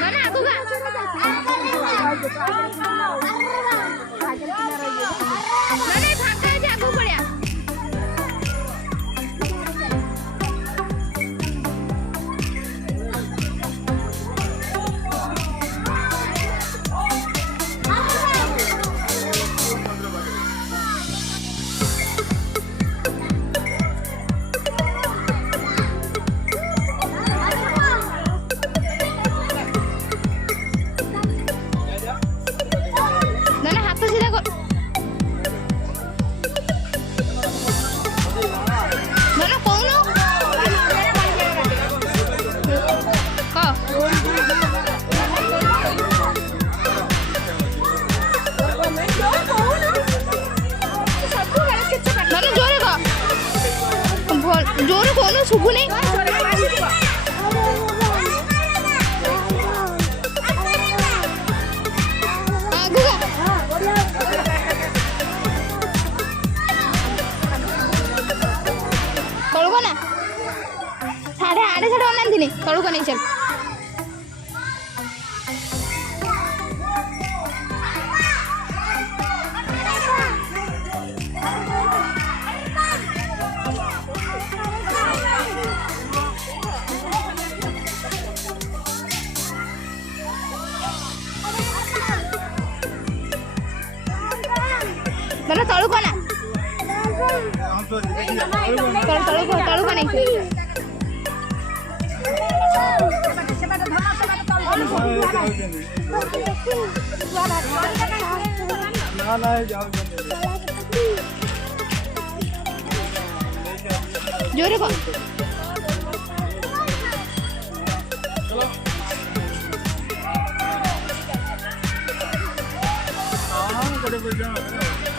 mana aku gak? Mana भागता है जागो पड़िया mana हाथ तो सीधा कर mana कौन हो mana जोरे का जोरे कौन हो सुबह नहीं तळको ना साढ़े आड़े साढ़े अनांती नहीं तळको नहीं चल mana तळको ना तळको नहीं जोरे को बड़े